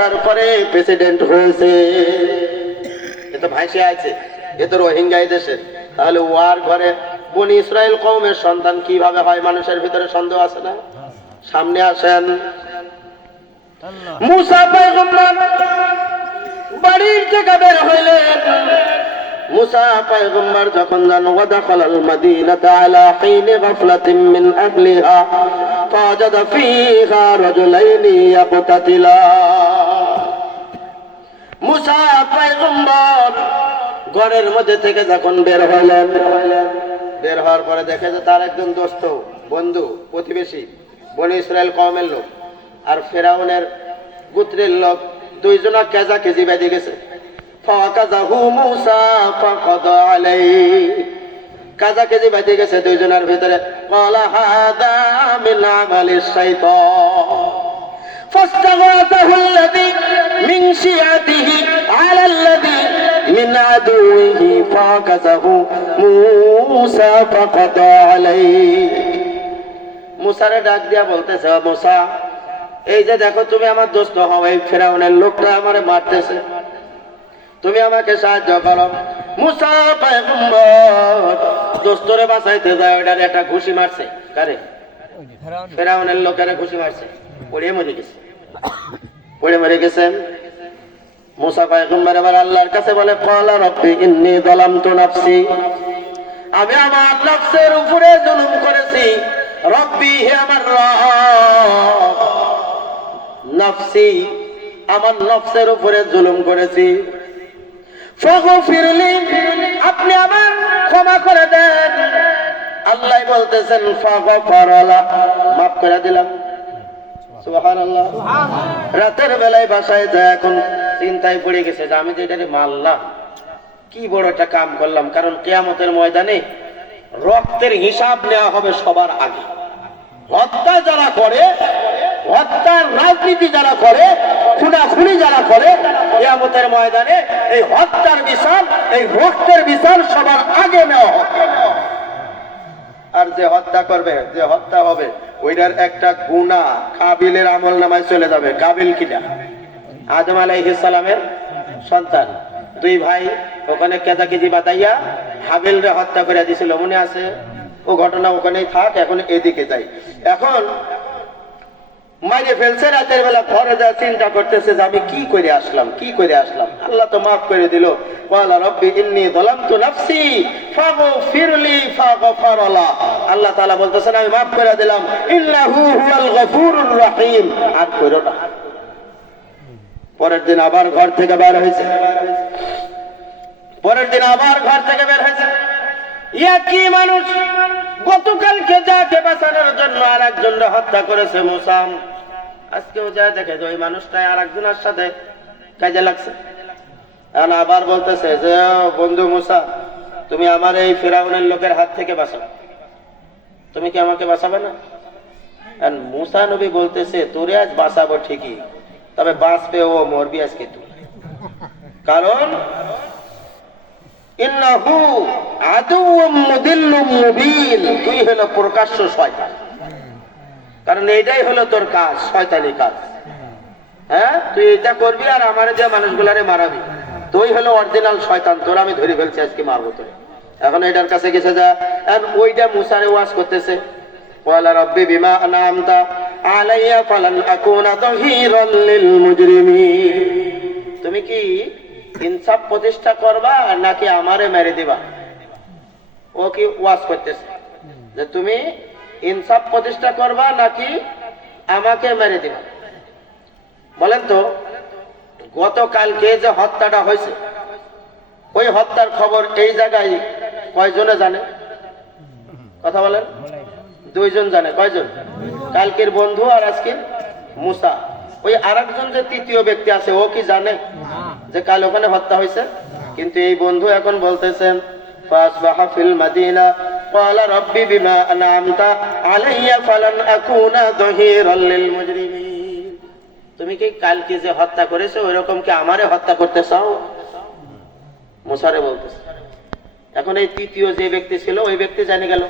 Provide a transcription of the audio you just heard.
তারপরে প্রেসিডেন্ট হয়েছে, এ তো ভাইসে আছে, এ তো রোহিঙ্গা দেশের। তাহলে ওয়ার ঘরে বনি ইসরাইল কওমের সন্তান কিভাবে হয়? মানুষের ভিতরে সন্দেহ আছে না? সামনে আসেন। মুসা পয়গম্বর বাড়ির থেকে বের হইলেন। মুসা পয়গম্বর যখন যান ওয়াদাখালাল মাদিনাতা আলা হিনি গাফলাতিন মিন আহলিহা ফাজাদা ফিহা রাজুলাইনি ইয়াকতাতিলান। মুসা পয়গম্বর ঘরের মধ্যে থেকে যখন বের হলেন, বের হওয়ার পরে দেখে যে তার একজন দোস্ত, বন্ধু, প্রতিবেশী, বনি ইসরাইল কওমের লোক আর ফেরাউনের গোত্রের লোক দুইজনা কেজি বেঁধে গেছে। ফাকাযাহু মুসা ফাকাদা আলাইহি, কেজি বেঁধে গেছে দুইজনের ভিতরে। ক্বালা হাদা মিন আমালিশ শাইতান ফাস্তাগাতাহু আল্লাযী মিন শিয়াতিহি আলাল্লাযী মিন আদুইহি ফাকাযাহু মুসা ফাকাদা আলাইহি। মুসারে ডাক দিয়া বলতেছে, মুসা, এই যে দেখো তুমি আমার দোস্ত হও, এই ফেরাউনের লোকটা আমারে মারতেছে, তুমি আমাকে সাহায্য করো। মুসা পয়গম্বর দোস্তরে বাঁচাইতে যায়, ওটার একটা ঘুষি মারছে। কারে? ফেরাউনের লোকেরা ঘুষি মারছে, পড়ে মরে গেছে, পড়ে মরে গেছেন। মুসা পয়গম্বর এবার আল্লাহর কাছে বলে, ক্বালা রাব্বি ইন্নী যালামতু নাফসি, আমি আমার নফসের উপরে জুলুম করেছি। রব্বি, হে আমার রব, নফসি, আমার নফসের উপরে জুলুম করেছি। ফাগফিরলি, আপনি আমার ক্ষমা করে দেন। আল্লাহ বলতেছেন ফাগফারালা, মাফ করে দিলাম। সুবহানাল্লাহ। রাতের বেলায় বাসায় যায়, এখন চিন্তায় পড়ে গেছে যে আমি যে এটারে মারলাম, কি বড় একটা কাম করলাম। কারণ কিয়ামতের ময়দানে রক্তের হিসাব নেওয়া হবে সবার আগে। হত্যা যারা করে, হত্যার রাজনীতি যারা করে, খুনাখুনি যারা করে, কিয়ামতের ময়দানে এই হত্যার বিচার, এই রক্তের বিচার সবার আগে নেওয়া হবে। আর যে হত্যা করবে, যে হত্যা হবে, ওইটার একটা গুনাহ কাবিলের আমল নামায় চলে যাবে। কাবিল কিনা? আদম আলাইহিস সালামের সন্তান। দুই ভাই ওখানে কেজি বাতাইয়া হাবিলরে হত্যা করে দিছিল, মনে আছে? ও ঘটনা ওখানেই থাক, এখন এদিকে যাই। এখন মাইরে ফেলছে, রাতের বেলা ঘরে যা চিন্তা করতেছে যে আমি কি করে আসলাম, কি করে আসলাম। আল্লাহ তো মাফ করে দিল। ক্বালা রাব্বি ইন্নী যালামতু নাফসি ফাগফিরলি ফাগফারালা। আল্লাহ তাআলা বলতেছেন আমি মাফ করে দিলাম, ইন্নাহু হুয়াল গফুরুর রহিম। আর কইরো না। পরের দিন আবার ঘর থেকে বের হয়েছে, পরের দিন আবার ঘর থেকে বের হয়েছে। একই মানুষ গতকালকে যাকে বাঁচানোর জন্য আর একজনকে হত্যা করেছে মুসা, আজকেও যা দেখে যে ওই মানুষটাই আর একজনের সাথে কাজে লাগছে। এখন আবার বলতেছে যে বন্ধু মুসা, তুমি আমার এই ফেরাউনের লোকের হাত থেকে বাঁচাও, তুমি কি আমাকে বাঁচাবে না? আর মুসা নবী বলতেছে তোরে আজ বাঁচাবো ঠিকই, তবে বাঁচবে ও, মরবি আজকে তুই। কারণ ইন্নাহু আদুউম মুদিল্লুম মুবিন, তুই হলো প্রকাশ্য শয়তান। কারণ এইটাই হলো তোর কাজ, শয়তানি কাজ। হ্যাঁ, তুই এটা করবি আর আমারে যে মানুষগুলারে মারাবি, তুই হলো অরিজিনাল শয়তান। তোর আমি ধরে ফেলছি, আজকে মারবো তোরে। এখন এটার কাছে গেছে যা, আর ওইটা মুসারে ওয়াজ করতেছে। ক্বালা রাব্বি বিমা আনআমতা আলাইয়া ফালান আকুনা যাহিরান লিল মুজরিমিন, তুমি কি ইনসাফ প্রতিষ্ঠা করবা নাকি আমারে মেরে দিবা? ও কি ওয়াজ করতেছে যে তুমি ইনসাফ প্রতিষ্ঠা করবা নাকি আমাকে মেরে দিবা? বলেন তো, গতকালকে যে হত্যাটা হয়েছে, ওই হত্যার খবর এই জায়গায় কয়জনে জানে? কথা বলেন। দুইজন জানে। কয়জন? কালকের বন্ধু আর আজকের মুসা। ওই আরেকজন যে তৃতীয় ব্যক্তি আছে, ও কি জানে যে কাল ওখানে হত্যা হয়েছে? কিন্তু এই বন্ধু এখন বলতেছেন ফাসবাহা ফিল মাদিনা ক্বালা রাব্বি বিমা আনআমতা আলাইয়া ফালান আকুনা যাহিরান লিল মুজরিমিন, তুমি কি কালকে যে হত্যা করেছো ওইরকম কি আমারে হত্যা করতে চাও? মুসারে বলতেছে। এখন এই তৃতীয় যে ব্যক্তি ছিল, ওই ব্যক্তি জানে গেল